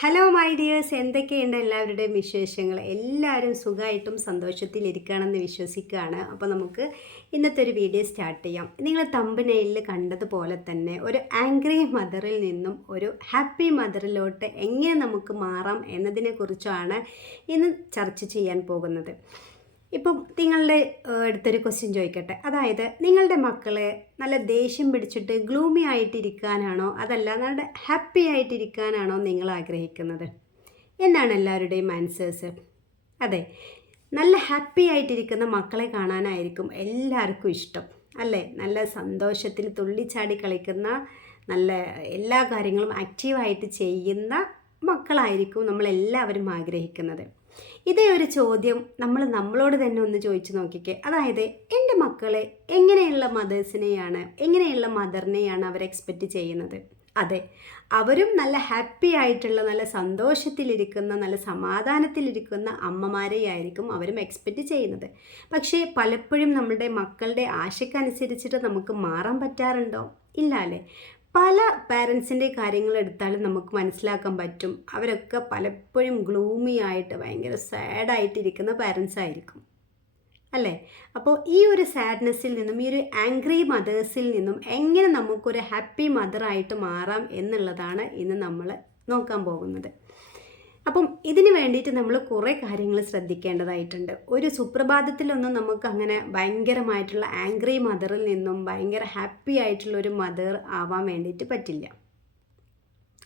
Hello my dears, എന്തൊക്കെയുണ്ട് എല്ലാവരുടെയും വിശേഷങ്ങൾ? എല്ലാവരും സുഖമായിട്ടും സന്തോഷത്തിലിരിക്കുകയാണെന്ന് വിശ്വസിക്കുകയാണ്. അപ്പോൾ നമുക്ക് ഇന്നത്തെ ഒരു വീഡിയോ സ്റ്റാർട്ട് ചെയ്യാം. നിങ്ങൾ തമ്പനെയിലിൽ കണ്ടതുപോലെ തന്നെ ഒരു ആംഗ്രി മദറിൽ നിന്നും ഒരു ഹാപ്പി മദറിലോട്ട് എങ്ങനെ നമുക്ക് മാറാം എന്നതിനെക്കുറിച്ചാണ് ഇന്ന് ചർച്ച ചെയ്യാൻ പോകുന്നത്. ഇപ്പം നിങ്ങളുടെ അടുത്തൊരു ക്വസ്റ്റ്യൻ ചോദിക്കട്ടെ. അതായത് നിങ്ങളുടെ മക്കളെ നല്ല ദേഷ്യം പിടിച്ചിട്ട് ഗ്ലൂമി ആയിട്ടിരിക്കാനാണോ അതല്ല നല്ല ഹാപ്പി ആയിട്ടിരിക്കാനാണോ നിങ്ങൾ ആഗ്രഹിക്കുന്നത് എന്നാണ് എല്ലാവരുടെയും ആൻസേഴ്സ്. അതെ, നല്ല ഹാപ്പി ആയിട്ടിരിക്കുന്ന മക്കളെ കാണാനായിരിക്കും എല്ലാവർക്കും ഇഷ്ടം, അല്ലേ? നല്ല സന്തോഷത്തിൽ തുള്ളിച്ചാടി കളിക്കുന്ന, നല്ല എല്ലാ കാര്യങ്ങളും ആക്റ്റീവായിട്ട് ചെയ്യുന്ന മക്കളായിരിക്കും നമ്മളെല്ലാവരും ആഗ്രഹിക്കുന്നത്. ഇതേ ഒരു ചോദ്യം നമ്മളോട് തന്നെ ഒന്ന് ചോദിച്ചു നോക്കിക്കേ. അതായത് എൻ്റെ മക്കളെ എങ്ങനെയുള്ള എങ്ങനെയുള്ള മദറിനെയാണ് അവർ എക്സ്പെക്റ്റ് ചെയ്യുന്നത്? അതെ, അവരും നല്ല ഹാപ്പി ആയിട്ടുള്ള, നല്ല സന്തോഷത്തിലിരിക്കുന്ന, നല്ല സമാധാനത്തിലിരിക്കുന്ന അമ്മമാരെയായിരിക്കും അവരും എക്സ്പെക്റ്റ് ചെയ്യുന്നത്. പക്ഷേ പലപ്പോഴും നമ്മുടെ മക്കളുടെ ആശയ്ക്കനുസരിച്ചിട്ട് നമുക്ക് മാറാൻ പറ്റാറുണ്ടോ? ഇല്ല അല്ലേ? പല പാരൻസിൻ്റെ കാര്യങ്ങൾ എടുത്താലും നമുക്ക് മനസ്സിലാക്കാൻ പറ്റും, അവരൊക്കെ പലപ്പോഴും ഗ്ലൂമി ആയിട്ട് ഭയങ്കര സാഡായിട്ടിരിക്കുന്ന പാരൻസ് ആയിരിക്കും, അല്ലേ? അപ്പോൾ ഈ ഒരു സാഡ്നെസ്സിൽ നിന്നും, ഈ ഒരു ആംഗ്രി മദേഴ്സിൽ നിന്നും എങ്ങനെ നമുക്കൊരു ഹാപ്പി മദറായിട്ട് മാറാം എന്നുള്ളതാണ് ഇന്ന് നമ്മൾ നോക്കാൻ പോകുന്നത്. അപ്പം ഇതിന് വേണ്ടിയിട്ട് നമ്മൾ കുറേ കാര്യങ്ങൾ ശ്രദ്ധിക്കേണ്ടതായിട്ടുണ്ട്. ഒരു സുപ്രഭാതത്തിലൊന്നും നമുക്ക് അങ്ങനെ ഭയങ്കരമായിട്ടുള്ള ആംഗ്രി മദറിൽ നിന്നും ഭയങ്കര ഹാപ്പി ആയിട്ടുള്ള ഒരു മദർ ആവാൻ വേണ്ടിയിട്ട് പറ്റില്ല.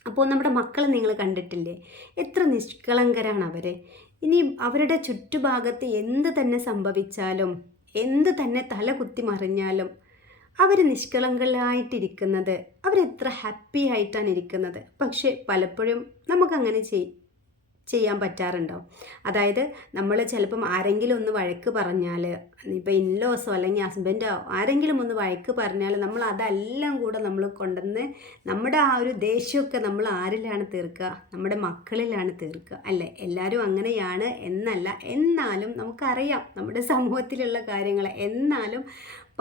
അപ്പോൾ നമ്മുടെ മക്കളെ നിങ്ങൾ കണ്ടിട്ടില്ലേ? എത്ര നിഷ്കളങ്കരാണ് അവർ. ഇനി അവരുടെ ചുറ്റുഭാഗത്ത് എന്ത് തന്നെ സംഭവിച്ചാലും, എന്ത് തന്നെ തല കുത്തി മറിഞ്ഞാലും അവർ നിഷ്കളങ്കരായിട്ടിരിക്കുന്നത്, അവരെത്ര ഹാപ്പി ആയിട്ടാണ് ഇരിക്കുന്നത്. പക്ഷേ പലപ്പോഴും നമുക്കങ്ങനെ ചെയ്യാൻ പറ്റാറുണ്ടോ? അതായത് നമ്മൾ ചിലപ്പം ആരെങ്കിലും ഒന്ന് വഴക്ക് പറഞ്ഞാൽ, ഇപ്പോൾ ഇൻലോസോ അല്ലെങ്കിൽ ഹസ്ബൻഡോ ആരെങ്കിലും ഒന്ന് വഴക്ക് പറഞ്ഞാൽ നമ്മൾ അതെല്ലാം കൂടെ നമ്മൾ കൊണ്ടുവന്ന് നമ്മുടെ ആ ഒരു ദേഷ്യമൊക്കെ നമ്മൾ ആരിലാണ് തീർക്കുക? നമ്മുടെ മക്കളിലാണ് തീർക്കുക, അല്ലേ? എല്ലാവരും അങ്ങനെയാണ് എന്നല്ല, എന്നാലും നമുക്കറിയാം നമ്മുടെ സമൂഹത്തിലുള്ള കാര്യങ്ങൾ. എന്നാലും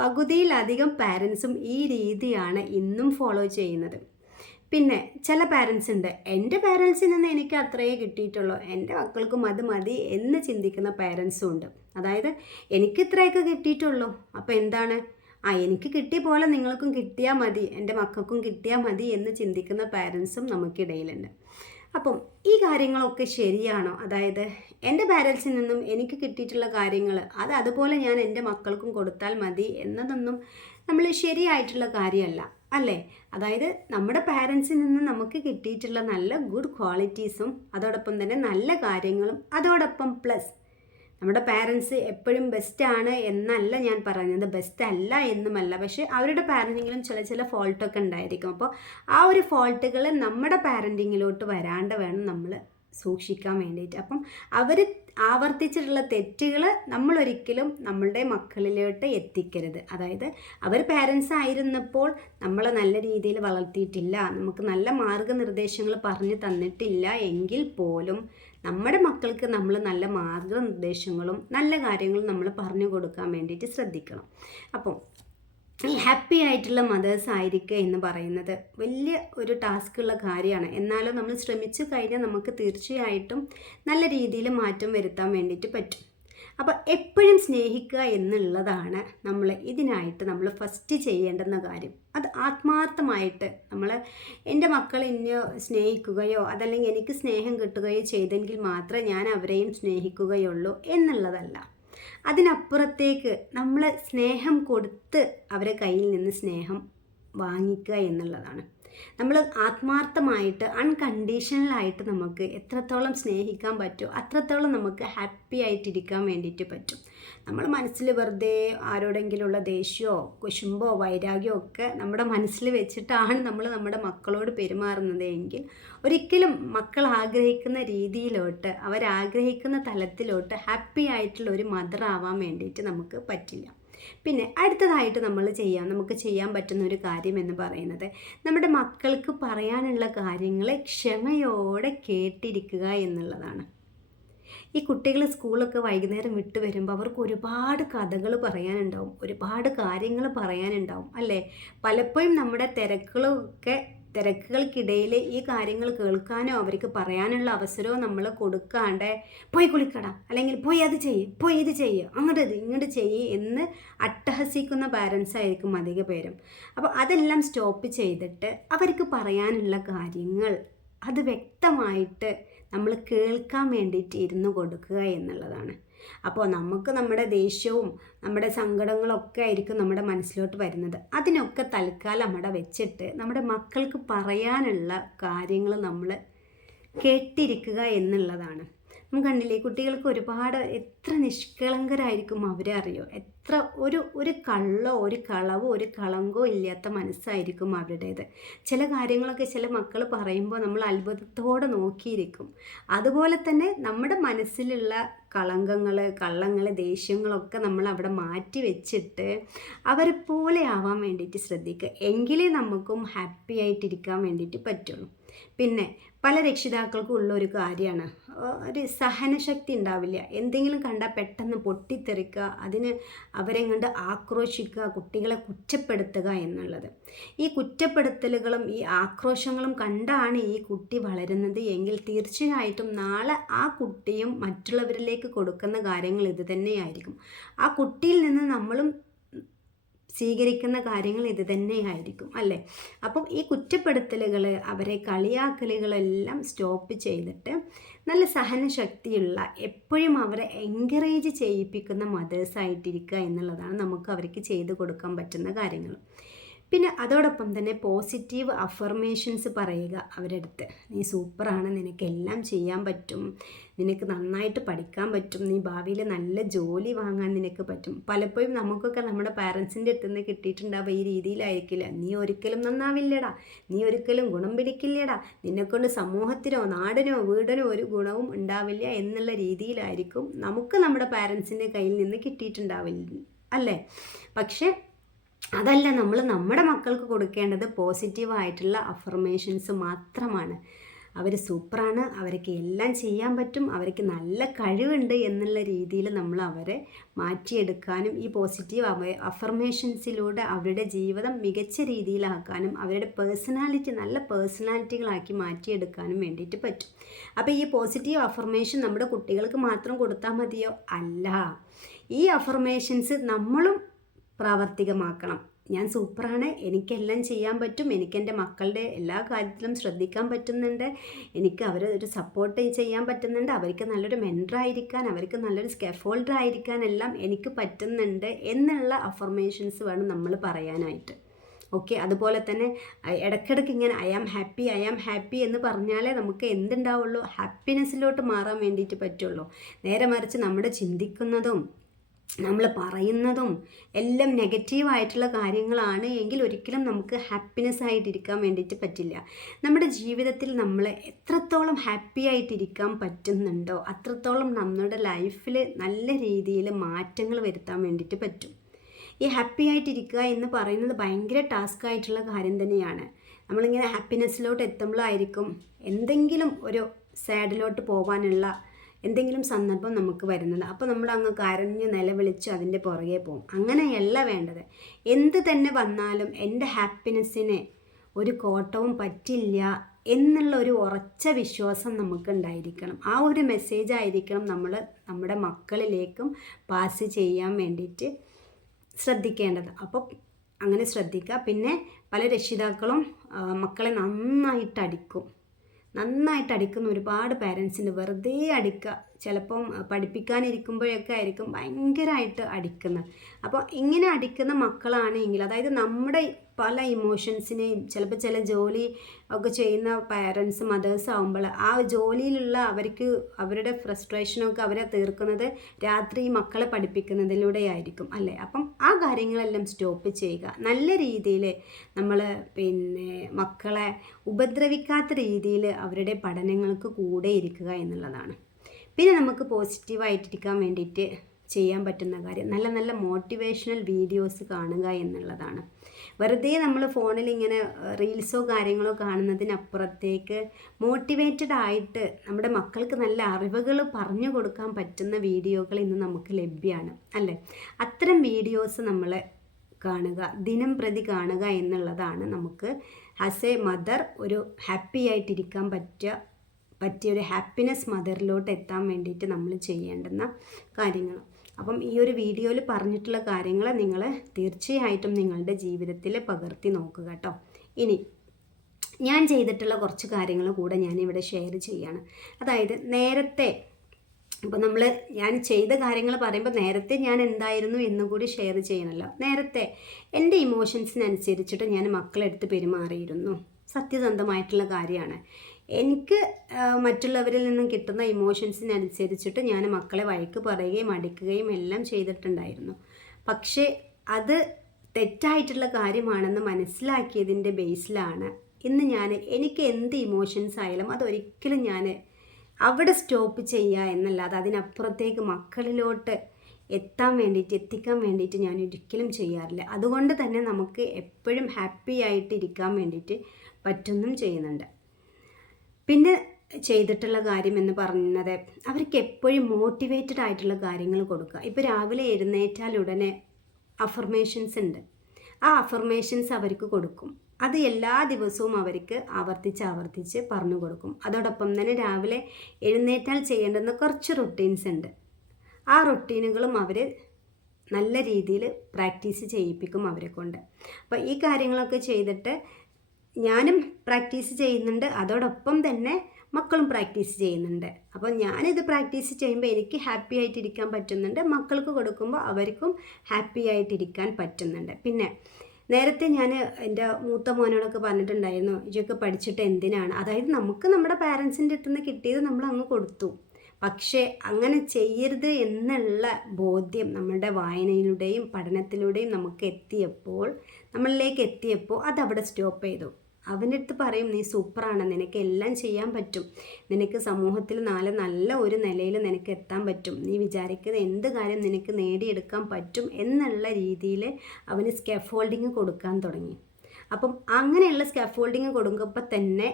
പകുതിയിലധികം പാരൻസും ഈ രീതിയാണ് ഇന്നും ഫോളോ ചെയ്യുന്നത്. പിന്നെ ചില പാരൻസ് ഉണ്ട്, എൻ്റെ പാരൻസിൽ നിന്ന് എനിക്ക് അത്രയേ കിട്ടിയിട്ടുള്ളൂ, എൻ്റെ മക്കൾക്കും അത് മതി എന്ന് ചിന്തിക്കുന്ന പാരൻസും ഉണ്ട്. അതായത് എനിക്ക് ഇത്രയൊക്കെ കിട്ടിയിട്ടുള്ളൂ, അപ്പോൾ എന്താണ്, എനിക്ക് കിട്ടിയ പോലെ നിങ്ങൾക്കും കിട്ടിയാൽ മതി, എൻ്റെ മക്കൾക്കും കിട്ടിയാൽ മതി എന്ന് ചിന്തിക്കുന്ന പാരൻസും നമുക്കിടയിലുണ്ട്. അപ്പം ഈ കാര്യങ്ങളൊക്കെ ശരിയാണോ? അതായത് എൻ്റെ പാരൻസിൽ നിന്നും എനിക്ക് കിട്ടിയിട്ടുള്ള കാര്യങ്ങൾ അതുപോലെ ഞാൻ എൻ്റെ മക്കൾക്കും കൊടുത്താൽ മതി എന്നതൊന്നും നമ്മൾ ശരിയായിട്ടുള്ള കാര്യമല്ല, അല്ലേ? അതായത് നമ്മുടെ പാരൻസിൽ നിന്ന് നമുക്ക് കിട്ടിയിട്ടുള്ള നല്ല ഗുഡ് ക്വാളിറ്റീസും അതോടൊപ്പം തന്നെ നല്ല കാര്യങ്ങളും, അതോടൊപ്പം പ്ലസ് നമ്മുടെ പാരൻസ് എപ്പോഴും ബെസ്റ്റാണ് എന്നല്ല ഞാൻ പറയുന്നത്, ബെസ്റ്റ് അല്ല എന്നുമല്ല. പക്ഷേ അവരുടെ പാരൻറ്റിങ്ങിലും ചില ഫോൾട്ടൊക്കെ ഉണ്ടായിരിക്കും. അപ്പോൾ ആ ഒരു ഫോൾട്ടുകൾ നമ്മുടെ പാരൻറ്റിങ്ങിലോട്ട് വരാണ്ട് വേണം നമ്മൾ സൂക്ഷിക്കാൻ വേണ്ടിയിട്ട്. അപ്പം അവർ ആവർത്തിച്ചിട്ടുള്ള തെറ്റുകൾ നമ്മളൊരിക്കലും നമ്മളുടെ മക്കളിലോട്ട് എത്തിക്കരുത്. അതായത് അവർ പാരൻസ് ആയിരുന്നപ്പോൾ നമ്മളെ നല്ല രീതിയിൽ വളർത്തിയിട്ടില്ല, നമുക്ക് നല്ല മാർഗനിർദ്ദേശങ്ങൾ പറഞ്ഞു തന്നിട്ടില്ല എങ്കിൽ പോലും നമ്മുടെ മക്കൾക്ക് നമ്മൾ നല്ല മാർഗനിർദ്ദേശങ്ങളും നല്ല കാര്യങ്ങളും നമ്മൾ പറഞ്ഞു കൊടുക്കാൻ വേണ്ടിയിട്ട് ശ്രദ്ധിക്കണം. അപ്പം ഈ ഹാപ്പി ആയിട്ടുള്ള മദേഴ്സ് ആയിരിക്കുക എന്ന് പറയുന്നത് വലിയ ഒരു ടാസ്ക്കുള്ള കാര്യമാണ്. എന്നാലും നമ്മൾ ശ്രമിച്ചു കഴിഞ്ഞാൽ നമുക്ക് തീർച്ചയായിട്ടും നല്ല രീതിയിൽ മാറ്റം വരുത്താൻ വേണ്ടിയിട്ട് പറ്റും. അപ്പോൾ എപ്പോഴും സ്നേഹിക്കുക എന്നുള്ളതാണ് ഇതിനായിട്ട് നമ്മൾ ഫസ്റ്റ് ചെയ്യേണ്ടുന്ന കാര്യം. അത് ആത്മാർത്ഥമായിട്ട് എൻ്റെ മക്കൾ എന്നെ സ്നേഹിക്കുകയോ അതല്ലെങ്കിൽ എനിക്ക് സ്നേഹം കിട്ടുകയോ ചെയ്തെങ്കിൽ മാത്രമേ ഞാൻ അവരെയും സ്നേഹിക്കുകയുള്ളൂ എന്നുള്ളതല്ല. അതിനപ്പുറത്തേക്ക് നമ്മൾ സ്നേഹം കൊടുത്ത് അവരെ കയ്യിൽ നിന്ന് സ്നേഹം വാങ്ങിക്കുക എന്നുള്ളതാണ്. നമ്മൾ ആത്മാർത്ഥമായിട്ട് അൺകണ്ടീഷണലായിട്ട് നമുക്ക് എത്രത്തോളം സ്നേഹിക്കാൻ പറ്റുമോ അത്രത്തോളം നമുക്ക് ഹാപ്പി ആയിട്ടിരിക്കാൻ വേണ്ടിയിട്ട് പറ്റും. നമ്മൾ മനസ്സിൽ വെറുതെ ആരോടെങ്കിലുള്ള ദേഷ്യമോ കുശുമ്പോ വൈരാഗ്യമോ ഒക്കെ നമ്മുടെ മനസ്സിൽ വെച്ചിട്ടാണ് നമ്മൾ നമ്മുടെ മക്കളോട് പെരുമാറുന്നത് എങ്കിൽ ഒരിക്കലും മക്കൾ ആഗ്രഹിക്കുന്ന രീതിയിലോട്ട്, അവരാഗ്രഹിക്കുന്ന തലത്തിലോട്ട് ഹാപ്പി ആയിട്ടുള്ള ഒരു മദർ ആവാൻ വേണ്ടിയിട്ട് നമുക്ക് പറ്റില്ല. പിന്നെ അടുത്തതായിട്ട് നമുക്ക് ചെയ്യാൻ പറ്റുന്ന ഒരു കാര്യം എന്ന് പറയുന്നത് നമ്മുടെ മക്കൾക്ക് പറയാനുള്ള കാര്യങ്ങളെ ക്ഷമയോടെ കേട്ടിരിക്കുക എന്നുള്ളതാണ്. ഈ കുട്ടികൾ സ്കൂളൊക്കെ വൈകുന്നേരം വിട്ട് വരുമ്പോൾ അവർക്ക് ഒരുപാട് കഥകൾ പറയാനുണ്ടാവും, ഒരുപാട് കാര്യങ്ങൾ പറയാനുണ്ടാവും, അല്ലേ? പലപ്പോഴും നമ്മുടെ തിരക്കുകളൊക്കെ തിരക്കുകൾക്കിടയിൽ ഈ കാര്യങ്ങൾ കേൾക്കാനോ അവർക്ക് പറയാനുള്ള അവസരവും നമ്മൾ കൊടുക്കാണ്ട് പോയി കുളിക്കടാ, അല്ലെങ്കിൽ പോയി അത് ചെയ്യ്, പോയി ഇത് ചെയ്യ്, ഇങ്ങോട്ട് ചെയ്യ് എന്ന് അട്ടഹസിക്കുന്ന പാരൻസ് ആയിരിക്കും അധിക പേരും. അപ്പോൾ അതെല്ലാം സ്റ്റോപ്പ് ചെയ്തിട്ട് അവർക്ക് പറയാനുള്ള കാര്യങ്ങൾ അത് വ്യക്തമായിട്ട് നമ്മൾ കേൾക്കാൻ വേണ്ടിയിട്ട് ഇരുന്ന് കൊടുക്കുക എന്നുള്ളതാണ്. അപ്പോൾ നമുക്ക് നമ്മുടെ ദേഷ്യവും നമ്മുടെ സങ്കടങ്ങളൊക്കെ ആയിരിക്കും നമ്മുടെ മനസ്സിലോട്ട് വരുന്നത്. അതിനൊക്കെ തൽക്കാലം അവിടെ വെച്ചിട്ട് നമ്മുടെ മക്കൾക്ക് പറയാനുള്ള കാര്യങ്ങൾ നമ്മൾ കേട്ടിരിക്കുക എന്നുള്ളതാണ്. നമുക്ക് കണ്ടില്ലേ, കുട്ടികൾക്ക് ഒരുപാട് എത്ര നിഷ്കളങ്കരായിരിക്കും അവരെ അറിയോ, എത്ര ഒരു കള്ളോ ഒരു കളവോ ഒരു കളങ്കോ ഇല്ലാത്ത മനസ്സായിരിക്കും അവരുടേത്. ചില കാര്യങ്ങളൊക്കെ ചില മക്കൾ പറയുമ്പോൾ നമ്മൾ അത്ഭുതത്തോടെ നോക്കിയിരിക്കും. അതുപോലെ തന്നെ നമ്മുടെ മനസ്സിലുള്ള കളങ്കങ്ങൾ, കള്ളങ്ങൾ, ദേഷ്യങ്ങളൊക്കെ നമ്മൾ അവിടെ മാറ്റി വെച്ചിട്ട് അവരെ പോലെ ആവാൻ വേണ്ടിയിട്ട് ശ്രദ്ധിക്കുക. എങ്കിലേ നമുക്കും ഹാപ്പി ആയിട്ടിരിക്കാൻ വേണ്ടിയിട്ട് പറ്റുള്ളൂ. പിന്നെ പല രക്ഷിതാക്കൾക്കും ഉള്ള ഒരു കാര്യമാണ്, ഒരു സഹനശക്തി ഉണ്ടാവില്ല. എന്തെങ്കിലും കണ്ടാൽ പെട്ടെന്ന് പൊട്ടിത്തെറിക്കുക, അതിന് അവരെ കണ്ട് ആക്രോശിക്കുക, കുട്ടികളെ കുറ്റപ്പെടുത്തുക എന്നുള്ളത്. ഈ കുറ്റപ്പെടുത്തലുകളും ഈ ആക്രോശങ്ങളും കണ്ടാണ് ഈ കുട്ടി വളരുന്നത് എങ്കിൽ തീർച്ചയായിട്ടും നാളെ ആ കുട്ടിയും മറ്റുള്ളവരിലേക്ക് കൊടുക്കുന്ന കാര്യങ്ങൾ ഇത് തന്നെയായിരിക്കും. ആ കുട്ടിയിൽ നിന്ന് നമ്മളും സ്വീകരിക്കുന്ന കാര്യങ്ങൾ ഇത് തന്നെയായിരിക്കും, അല്ലേ? അപ്പം ഈ കുറ്റപ്പെടുത്തലുകൾ, അവരെ കളിയാക്കലുകളെല്ലാം സ്റ്റോപ്പ് ചെയ്തിട്ട് നല്ല സഹനശക്തിയുള്ള, എപ്പോഴും അവരെ എൻകറേജ് ചെയ്യിപ്പിക്കുന്ന മദേഴ്സായിട്ടിരിക്കുക എന്നുള്ളതാണ് നമുക്ക് അവർക്ക് ചെയ്തു കൊടുക്കാൻ പറ്റുന്ന കാര്യങ്ങൾ. പിന്നെ അതോടൊപ്പം തന്നെ പോസിറ്റീവ് അഫർമേഷൻസ് പറയുക അവരുടെ അടുത്ത്. നീ സൂപ്പറാണ്, നിനക്കെല്ലാം ചെയ്യാൻ പറ്റും, നിനക്ക് നന്നായിട്ട് പഠിക്കാൻ പറ്റും, നീ ഭാവിയിൽ നല്ല ജോലി വാങ്ങാൻ നിനക്ക് പറ്റും. പലപ്പോഴും നമുക്കൊക്കെ നമ്മുടെ പാരൻസിൻ്റെ അടുത്ത് നിന്ന് കിട്ടിയിട്ടുണ്ടാവുക ഈ രീതിയിലായിരിക്കില്ല. നീ ഒരിക്കലും നന്നാവില്ലടാ, നീ ഒരിക്കലും ഗുണം പിടിക്കില്ലടാ, നിന്നെക്കൊണ്ട് സമൂഹത്തിനോ നാടിനോ വീടിനോ ഒരു ഗുണവും ഉണ്ടാവില്ല എന്നുള്ള രീതിയിലായിരിക്കും നമുക്ക് നമ്മുടെ പാരൻസിൻ്റെ കയ്യിൽ നിന്ന് കിട്ടിയിട്ടുണ്ടാവില്ല, അല്ലേ? പക്ഷേ അതല്ല, നമ്മൾ നമ്മുടെ മക്കൾക്ക് കൊടുക്കേണ്ടത് പോസിറ്റീവായിട്ടുള്ള അഫർമേഷൻസ് മാത്രമാണ്. അവർ സൂപ്പറാണ്, അവർക്ക് എല്ലാം ചെയ്യാൻ പറ്റും, അവർക്ക് നല്ല കഴിവുണ്ട് എന്നുള്ള രീതിയിൽ നമ്മൾ അവരെ മാറ്റിയെടുക്കാനും ഈ പോസിറ്റീവ് അഫർമേഷൻസിലൂടെ അവരുടെ ജീവിതം മികച്ച രീതിയിലാക്കാനും അവരുടെ പേഴ്സണാലിറ്റി നല്ല പേഴ്സണാലിറ്റികളാക്കി മാറ്റിയെടുക്കാനും വേണ്ടിയിട്ട് പറ്റും. അപ്പോൾ ഈ പോസിറ്റീവ് അഫർമേഷൻ നമ്മുടെ കുട്ടികൾക്ക് മാത്രം കൊടുത്താൽ മതിയോ? അല്ല, ഈ അഫർമേഷൻസ് നമ്മളും പ്രാവർത്തികമാക്കണം. ഞാൻ സൂപ്പറാണ്, എനിക്കെല്ലാം ചെയ്യാൻ പറ്റും, എനിക്കെൻ്റെ മക്കളുടെ എല്ലാ കാര്യത്തിലും ശ്രദ്ധിക്കാൻ പറ്റുന്നുണ്ട്, എനിക്ക് അവരെ ഒരു സപ്പോർട്ട് ചെയ്യാൻ പറ്റുന്നുണ്ട്, അവർക്ക് നല്ലൊരു മെൻറ്ററായിരിക്കാൻ, അവർക്ക് നല്ലൊരു സ്കാഫോൾഡർ ആയിരിക്കാൻ എല്ലാം എനിക്ക് പറ്റുന്നുണ്ട് എന്നുള്ള അഫർമേഷൻസ് വേണം നമ്മൾ പറയാനായിട്ട്. ഓക്കെ, അതുപോലെ തന്നെ ഇടയ്ക്കിടയ്ക്ക് ഇങ്ങനെ ഐ ആം ഹാപ്പി എന്ന് പറഞ്ഞാലേ നമുക്ക് എന്തുണ്ടാവുള്ളൂ, ഹാപ്പിനെസ്സിലോട്ട് മാറാൻ വേണ്ടിയിട്ട് പറ്റുള്ളൂ. നേരെ മറിച്ച് നമ്മുടെ ചിന്തിക്കുന്നതും നമ്മൾ പറയുന്നതും എല്ലാം നെഗറ്റീവായിട്ടുള്ള കാര്യങ്ങളാണ് എങ്കിൽ ഒരിക്കലും നമുക്ക് ഹാപ്പിനെസ് ആയിട്ടിരിക്കാൻ വേണ്ടിയിട്ട് പറ്റില്ല. നമ്മുടെ ജീവിതത്തിൽ നമ്മൾ എത്രത്തോളം ഹാപ്പി ആയിട്ടിരിക്കാൻ പറ്റുന്നുണ്ടോ അത്രത്തോളം നമ്മുടെ ലൈഫിൽ നല്ല രീതിയിൽ മാറ്റങ്ങൾ വരുത്താൻ വേണ്ടിയിട്ട് പറ്റും. ഈ ഹാപ്പി ആയിട്ടിരിക്കുക എന്ന് പറയുന്നത് ഭയങ്കര ടാസ്ക് ആയിട്ടുള്ള കാര്യം തന്നെയാണ്. നമ്മളിങ്ങനെ ഹാപ്പിനെസ്സിലോട്ട് എത്തുമ്പോഴായിരിക്കും എന്തെങ്കിലും ഒരു സാഡിലോട്ട് പോകാനുള്ള എന്തെങ്കിലും സന്ദർഭം നമുക്ക് വരുന്നത്. അപ്പോൾ നമ്മൾ അങ്ങ് കരഞ്ഞ് നിലവിളിച്ച് അതിൻ്റെ പുറകെ പോകും. അങ്ങനെയല്ല വേണ്ടത്. എന്ത് തന്നെ വന്നാലും എൻ്റെ ഹാപ്പിനെസ്സിന് ഒരു കോട്ടവും പറ്റില്ല എന്നുള്ള ഒരു ഉറച്ച വിശ്വാസം നമുക്കുണ്ടായിരിക്കണം. ആ ഒരു മെസ്സേജ് ആയിരിക്കണം നമ്മൾ നമ്മുടെ മക്കളിലേക്കും പാസ് ചെയ്യാൻ വേണ്ടിയിട്ട് ശ്രദ്ധിക്കേണ്ടത്. അപ്പോൾ അങ്ങനെ ശ്രദ്ധിക്കുക. പിന്നെ പല രക്ഷിതാക്കളും മക്കളെ നന്നായിട്ട് അടിക്കുന്ന ഒരുപാട് പേരൻസിന് വെറുതെ അടിക്കുക. ചിലപ്പം പഠിപ്പിക്കാനിരിക്കുമ്പോഴൊക്കെ ആയിരിക്കും ഭയങ്കരമായിട്ട് അടിക്കുന്നത്. അപ്പോൾ ഇങ്ങനെ അടിക്കുന്ന മക്കളാണെങ്കിൽ, അതായത് നമ്മുടെ പല ഇമോഷൻസിനെയും ചിലപ്പോൾ ചില ജോലി ഒക്കെ ചെയ്യുന്ന പാരൻസ് മദേഴ്സ് ആകുമ്പോൾ ആ ജോലിയിലുള്ള അവർക്ക് അവരുടെ ഫ്രസ്ട്രേഷനൊക്കെ അവരെ തീർക്കുന്നത് രാത്രി മക്കളെ പഠിപ്പിക്കുന്നതിലൂടെ ആയിരിക്കും, അല്ലേ? അപ്പം ആ കാര്യങ്ങളെല്ലാം സ്റ്റോപ്പ് ചെയ്യുക. നല്ല രീതിയിൽ നമ്മൾ മക്കളെ ഉപദ്രവിക്കാത്ത രീതിയിൽ അവരുടെ പഠനങ്ങൾക്ക് കൂടെ ഇരിക്കുക എന്നുള്ളതാണ്. പിന്നെ നമുക്ക് പോസിറ്റീവായിട്ടിരിക്കാൻ വേണ്ടിയിട്ട് ചെയ്യാൻ പറ്റുന്ന കാര്യം നല്ല നല്ല മോട്ടിവേഷണൽ വീഡിയോസ് കാണുക എന്നുള്ളതാണ്. വെറുതെ നമ്മൾ ഫോണിൽ ഇങ്ങനെ റീൽസോ കാര്യങ്ങളോ കാണുന്നതിനപ്പുറത്തേക്ക് മോട്ടിവേറ്റഡ് ആയിട്ട് നമ്മുടെ മക്കൾക്ക് നല്ല അറിവുകൾ പറഞ്ഞു കൊടുക്കാൻ പറ്റുന്ന വീഡിയോകൾ ഇന്ന് നമുക്ക് ലഭ്യമാണ്, അല്ലേ? അത്തരം വീഡിയോസ് നമ്മൾ കാണുക, ദിനം പ്രതി കാണുക എന്നുള്ളതാണ് നമുക്ക് ആസ് എ മദർ ഒരു ഹാപ്പി ആയിട്ടിരിക്കാൻ പറ്റിയ ഒരു ഹാപ്പിനെസ് മദറിലോട്ട് എത്താൻ വേണ്ടിയിട്ട് നമ്മൾ ചെയ്യേണ്ടുന്ന കാര്യങ്ങൾ. അപ്പം ഈ ഒരു വീഡിയോയിൽ പറഞ്ഞിട്ടുള്ള കാര്യങ്ങൾ നിങ്ങൾ തീർച്ചയായിട്ടും നിങ്ങളുടെ ജീവിതത്തിൽ പകർത്തി നോക്കുക കേട്ടോ. ഇനി ഞാൻ ചെയ്തിട്ടുള്ള കുറച്ച് കാര്യങ്ങൾ കൂടെ ഞാനിവിടെ ഷെയർ ചെയ്യാണ്. അതായത് നേരത്തെ ഇപ്പോൾ ഞാൻ ചെയ്ത കാര്യങ്ങൾ പറയുമ്പോൾ നേരത്തെ ഞാൻ എന്തായിരുന്നു എന്നും കൂടി ഷെയർ ചെയ്യണമല്ലോ. നേരത്തെ എൻ്റെ ഇമോഷൻസിനനുസരിച്ചിട്ട് ഞാൻ മക്കളെടുത്ത് പെരുമാറിയിരുന്നു. സത്യസന്ധമായിട്ടുള്ള കാര്യമാണ്. എനിക്ക് മറ്റുള്ളവരിൽ നിന്നും കിട്ടുന്ന ഇമോഷൻസിനനുസരിച്ചിട്ട് ഞാൻ മക്കളെ വഴക്ക് പറയുകയും അടിക്കുകയും എല്ലാം ചെയ്തിട്ടുണ്ടായിരുന്നു. പക്ഷേ അത് തെറ്റായിട്ടുള്ള കാര്യമാണെന്ന് മനസ്സിലാക്കിയതിൻ്റെ ബേസിലാണ് ഇന്ന് എനിക്ക് എന്ത് ഇമോഷൻസ് ആയാലും അതൊരിക്കലും ഞാൻ അവിടെ സ്റ്റോപ്പ് ചെയ്യുക എന്നല്ലാതെ അതിനപ്പുറത്തേക്ക് മക്കളിലോട്ട് എത്തിക്കാൻ വേണ്ടിയിട്ട് ഞാൻ ഒരിക്കലും ചെയ്യാറില്ല. അതുകൊണ്ട് തന്നെ നമുക്ക് എപ്പോഴും ഹാപ്പി ആയിട്ട് ഇരിക്കാൻ വേണ്ടിയിട്ട് പറ്റുന്നും ചെയ്യുന്നുണ്ട്. പിന്നെ ചെയ്തിട്ടുള്ള കാര്യം എന്ന് പറയുന്നത് അവർക്ക് എപ്പോഴും മോട്ടിവേറ്റഡ് ആയിട്ടുള്ള കാര്യങ്ങൾ കൊടുക്കുക. ഇപ്പോൾ രാവിലെ എഴുന്നേറ്റാൽ ഉടനെ അഫർമേഷൻസ് ഉണ്ട്. ആ അഫർമേഷൻസ് അവർക്ക് കൊടുക്കും. അത് എല്ലാ ദിവസവും അവർക്ക് ആവർത്തിച്ച് പറഞ്ഞു കൊടുക്കും. അതോടൊപ്പം തന്നെ രാവിലെ എഴുന്നേറ്റാൽ ചെയ്യേണ്ടുന്ന കുറച്ച് റൊട്ടീൻസ് ഉണ്ട്. ആ റൊട്ടീനുകളും അവർ നല്ല രീതിയിൽ പ്രാക്ടീസ് ചെയ്യിപ്പിക്കും അവരെ കൊണ്ട്. അപ്പോൾ ഈ കാര്യങ്ങളൊക്കെ ചെയ്തിട്ട് ഞാനും പ്രാക്ടീസ് ചെയ്യുന്നുണ്ട്, അതോടൊപ്പം തന്നെ മക്കളും പ്രാക്ടീസ് ചെയ്യുന്നുണ്ട്. അപ്പോൾ ഞാനിത് പ്രാക്ടീസ് ചെയ്യുമ്പോൾ എനിക്ക് ഹാപ്പി ആയിട്ടിരിക്കാൻ പറ്റുന്നുണ്ട്, മക്കൾക്ക് കൊടുക്കുമ്പോൾ അവർക്കും ഹാപ്പി ആയിട്ടിരിക്കാൻ പറ്റുന്നുണ്ട്. പിന്നെ നേരത്തെ ഞാൻ എൻ്റെ മൂത്ത മോനോടൊക്കെ പറഞ്ഞിട്ടുണ്ടായിരുന്നു, ഇതൊക്കെ പഠിച്ചിട്ട് എന്തിനാണ്, അതായത് നമുക്ക് നമ്മുടെ പാരൻസിൻ്റെ അടുത്ത് നിന്ന് കിട്ടിയത് നമ്മൾ അങ്ങ് കൊടുത്തു. പക്ഷേ അങ്ങനെ ചെയ്യരുത് എന്നുള്ള ബോധ്യം നമ്മളുടെ വായനയിലൂടെയും പഠനത്തിലൂടെയും നമ്മളിലേക്ക് എത്തിയപ്പോൾ അതവിടെ സ്റ്റോപ്പ് ചെയ്തു. അവൻ്റെ അടുത്ത് പറയും, നീ സൂപ്പറാണ്, നിനക്ക് എല്ലാം ചെയ്യാൻ പറ്റും, നിനക്ക് സമൂഹത്തിൽ നല്ല ഒരു നിലയിൽ നിനക്ക് എത്താൻ പറ്റും, നീ വിചാരിക്കുന്ന എന്ത് കാര്യം നിനക്ക് നേടിയെടുക്കാൻ പറ്റും എന്നുള്ള രീതിയിൽ അവന് സ്കാഫോൾഡിങ് കൊടുക്കാൻ തുടങ്ങി. അപ്പം അങ്ങനെയുള്ള സ്കാഫോൾഡിങ് കൊടുക്കുമ്പോൾ തന്നെ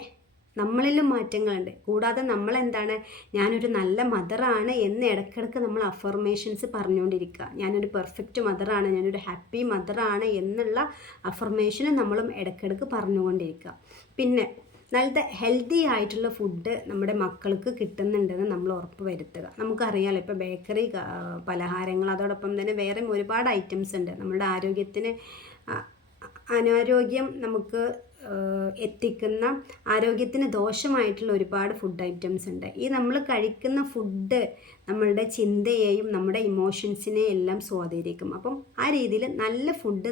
നമ്മളിലും മാറ്റങ്ങളുണ്ട്. കൂടാതെ നമ്മളെന്താണ്, ഞാനൊരു നല്ല മദറാണ് എന്ന് ഇടയ്ക്കിടയ്ക്ക് നമ്മൾ അഫർമേഷൻസ് പറഞ്ഞുകൊണ്ടിരിക്കുക. ഞാനൊരു പെർഫെക്റ്റ് മദറാണ്, ഞാനൊരു ഹാപ്പി മദറാണ് എന്നുള്ള അഫർമേഷന് നമ്മളും ഇടയ്ക്കിടയ്ക്ക് പറഞ്ഞുകൊണ്ടിരിക്കുക. പിന്നെ നല്ല ഹെൽത്തി ആയിട്ടുള്ള ഫുഡ് നമ്മുടെ മക്കൾക്ക് കിട്ടുന്നുണ്ടെന്ന് നമ്മൾ ഉറപ്പ് വരുത്തുക. നമുക്കറിയാമല്ലോ, ഇപ്പോൾ ബേക്കറി പലഹാരങ്ങൾ, അതോടൊപ്പം തന്നെ വേറെ ഒരുപാട് ഐറ്റംസ് ഉണ്ട്. നമ്മുടെ ആരോഗ്യത്തിന് അനാരോഗ്യം നമുക്ക് എത്തിക്കുന്ന, ആരോഗ്യത്തിന് ദോഷമായിട്ടുള്ള ഒരുപാട് ഫുഡ് ഐറ്റംസ് ഉണ്ട്. ഈ നമ്മൾ കഴിക്കുന്ന ഫുഡ് നമ്മളുടെ ചിന്തയെയും നമ്മുടെ ഇമോഷൻസിനെയും എല്ലാം സ്വാധീനിക്കും. അപ്പം ആ രീതിയിൽ നല്ല ഫുഡ്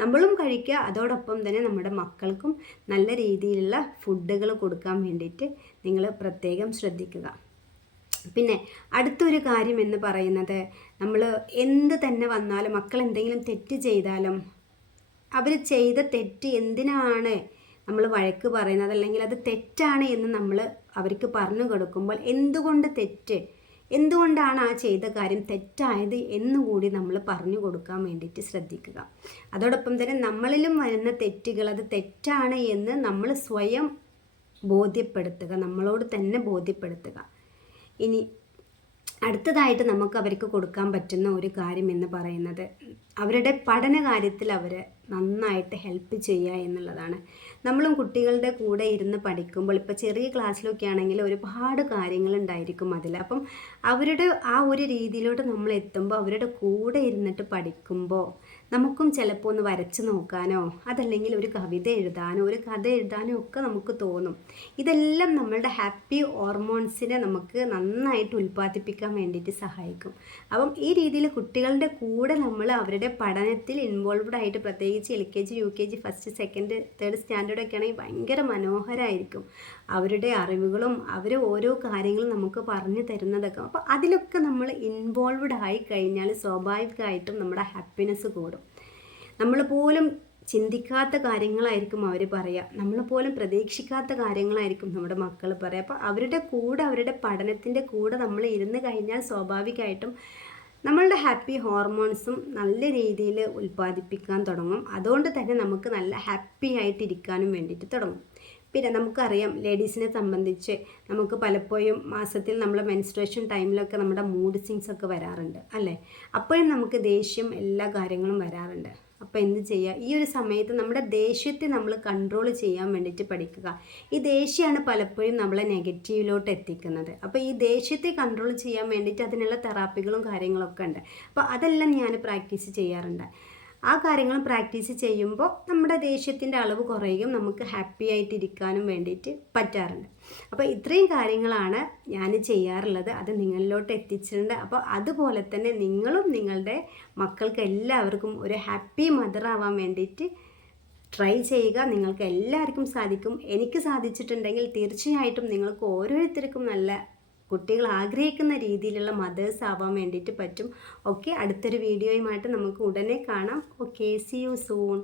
നമ്മളും കഴിക്കുക, അതോടൊപ്പം തന്നെ നമ്മുടെ മക്കൾക്കും നല്ല രീതിയിലുള്ള ഫുഡുകൾ കൊടുക്കാൻ വേണ്ടിയിട്ട് നിങ്ങൾ പ്രത്യേകം ശ്രദ്ധിക്കുക. പിന്നെ അടുത്തൊരു കാര്യം എന്ന് പറയുന്നത്, നമ്മൾ എന്ത് തന്നെ വന്നാലും മക്കൾ എന്തെങ്കിലും തെറ്റ് ചെയ്താലും അവർ ചെയ്ത തെറ്റ് എന്തിനാണ് നമ്മൾ വഴക്ക് പറയുന്നത്, അല്ലെങ്കിൽ അത് തെറ്റാണ് എന്ന് നമ്മൾ അവർക്ക് പറഞ്ഞു കൊടുക്കുമ്പോൾ എന്തുകൊണ്ടാണ് ആ ചെയ്ത കാര്യം തെറ്റായത് എന്നുകൂടി നമ്മൾ പറഞ്ഞു കൊടുക്കാൻ വേണ്ടിയിട്ട് ശ്രദ്ധിക്കുക. അതോടൊപ്പം തന്നെ നമ്മളിലും വരുന്ന തെറ്റുകൾ അത് തെറ്റാണ് എന്ന് നമ്മൾ സ്വയം ബോധ്യപ്പെടുത്തുക, നമ്മളോട് തന്നെ ബോധ്യപ്പെടുത്തുക. ഇനി അടുത്തതായിട്ട് നമുക്ക് അവർക്ക് കൊടുക്കാൻ പറ്റുന്ന ഒരു കാര്യം എന്ന് പറയുന്നത്, അവരുടെ പഠന കാര്യത്തിൽ അവരെ നന്നായിട്ട് ഹെൽപ്പ് ചെയ്യുക എന്നുള്ളതാണ്. നമ്മളും കുട്ടികളുടെ കൂടെ ഇരുന്ന് പഠിക്കുമ്പോൾ, ഇപ്പോൾ ചെറിയ ക്ലാസ്സിലൊക്കെ ആണെങ്കിൽ ഒരുപാട് കാര്യങ്ങളുണ്ടായിരിക്കും അതിൽ. അപ്പം അവരുടെ ആ ഒരു രീതിയിലോട്ട് നമ്മൾ എത്തുമ്പോൾ അവരുടെ കൂടെ ഇരുന്നിട്ട് പഠിക്കുമ്പോൾ നമുക്കും ചിലപ്പോൾ ഒന്ന് വരച്ച് നോക്കാനോ അതല്ലെങ്കിൽ ഒരു കവിത എഴുതാനോ ഒരു കഥ എഴുതാനോ ഒക്കെ നമുക്ക് തോന്നും. ഇതെല്ലാം നമ്മളുടെ ഹാപ്പി ഹോർമോൺസിനെ നമുക്ക് നന്നായിട്ട് ഉൽപ്പാദിപ്പിക്കാൻ വേണ്ടിയിട്ട് സഹായിക്കും. അപ്പം ഈ രീതിയിൽ കുട്ടികളുടെ കൂടെ നമ്മൾ അവരുടെ പഠനത്തിൽ ഇൻവോൾവ്ഡ് ആയിട്ട്, പ്രത്യേകിച്ച് LKG UKG first second third സ്റ്റാൻഡേർഡൊക്കെ ആണെങ്കിൽ ഭയങ്കര മനോഹരമായിരിക്കും അവരുടെ അറിവുകളും അവർ ഓരോ കാര്യങ്ങളും നമുക്ക് പറഞ്ഞു തരുന്നതൊക്കെ. അപ്പോൾ അതിലൊക്കെ നമ്മൾ ഇൻവോൾവ്ഡ് ആയി കഴിഞ്ഞാൽ സ്വാഭാവികമായിട്ടും നമ്മുടെ ഹാപ്പിനെസ് കൂടും. നമ്മൾ പോലും ചിന്തിക്കാത്ത കാര്യങ്ങളായിരിക്കും അവർ പറയുക, നമ്മൾ പോലും പ്രതീക്ഷിക്കാത്ത കാര്യങ്ങളായിരിക്കും നമ്മുടെ മക്കൾ പറയുക. അപ്പോൾ അവരുടെ കൂടെ, അവരുടെ പഠനത്തിൻ്റെ കൂടെ നമ്മൾ ഇരുന്ന് കഴിഞ്ഞാൽ സ്വാഭാവികമായിട്ടും നമ്മളുടെ ഹാപ്പി ഹോർമോൺസും നല്ല രീതിയിൽ ഉൽപ്പാദിപ്പിക്കാൻ തുടങ്ങും. അതുകൊണ്ട് തന്നെ നമുക്ക് നല്ല ഹാപ്പി ആയിട്ടിരിക്കാനും വേണ്ടിയിട്ട് തുടങ്ങും. പിന്നെ നമുക്കറിയാം, ലേഡീസിനെ സംബന്ധിച്ച് നമുക്ക് പലപ്പോഴും മാസത്തിൽ നമ്മൾ മെൻസ്ട്രേഷൻ ടൈമിലൊക്കെ നമ്മുടെ മൂഡ് സ്വിങ്സ് ഒക്കെ വരാറുണ്ട് അല്ലേ. അപ്പോഴും നമുക്ക് ദേഷ്യം എല്ലാ കാര്യങ്ങളും വരാറുണ്ട്. അപ്പോൾ എന്ത് ചെയ്യുക, ഈ ഒരു സമയത്ത് നമ്മുടെ ദേഷ്യത്തെ നമ്മൾ കൺട്രോൾ ചെയ്യാൻ വേണ്ടിയിട്ട് പഠിക്കുക. ഈ ദേഷ്യമാണ് പലപ്പോഴും നമ്മളെ നെഗറ്റീവിലോട്ട് എത്തിക്കുന്നത്. അപ്പോൾ ഈ ദേഷ്യത്തെ കൺട്രോൾ ചെയ്യാൻ വേണ്ടിയിട്ട് അതിനുള്ള തെറാപ്പികളും കാര്യങ്ങളൊക്കെ ഉണ്ട്. അപ്പോൾ അതെല്ലാം ഞാൻ പ്രാക്ടീസ് ചെയ്യാറുണ്ട്. ആ കാര്യങ്ങൾ പ്രാക്ടീസ് ചെയ്യുമ്പോൾ നമ്മുടെ ദേഷ്യത്തിൻ്റെ അളവ് കുറയുകയും നമുക്ക് ഹാപ്പി ആയിട്ടിരിക്കാനും വേണ്ടിയിട്ട് പറ്റാറുണ്ട്. അപ്പോൾ ഇത്രയും കാര്യങ്ങളാണ് ഞാൻ ചെയ്യാറുള്ളത്. അത് നിങ്ങളിലോട്ട് എത്തിച്ചിട്ടുണ്ട്. അപ്പോൾ അതുപോലെ തന്നെ നിങ്ങളും നിങ്ങളുടെ മക്കൾക്ക് എല്ലാവർക്കും ഒരു ഹാപ്പി മദർ ആവാൻ വേണ്ടിയിട്ട് ട്രൈ ചെയ്യുക. നിങ്ങൾക്ക് എല്ലാവർക്കും സാധിക്കും. എനിക്ക് സാധിച്ചിട്ടുണ്ടെങ്കിൽ തീർച്ചയായിട്ടും നിങ്ങൾക്ക് ഓരോരുത്തർക്കും നല്ല കുട്ടികൾ ആഗ്രഹിക്കുന്ന രീതിയിലുള്ള മദേഴ്സ് ആവാൻ വേണ്ടിയിട്ട് പറ്റും. ഓക്കെ, അടുത്തൊരു വീഡിയോയുമായിട്ട് നമുക്ക് ഉടനെ കാണാം. Okay, see you soon.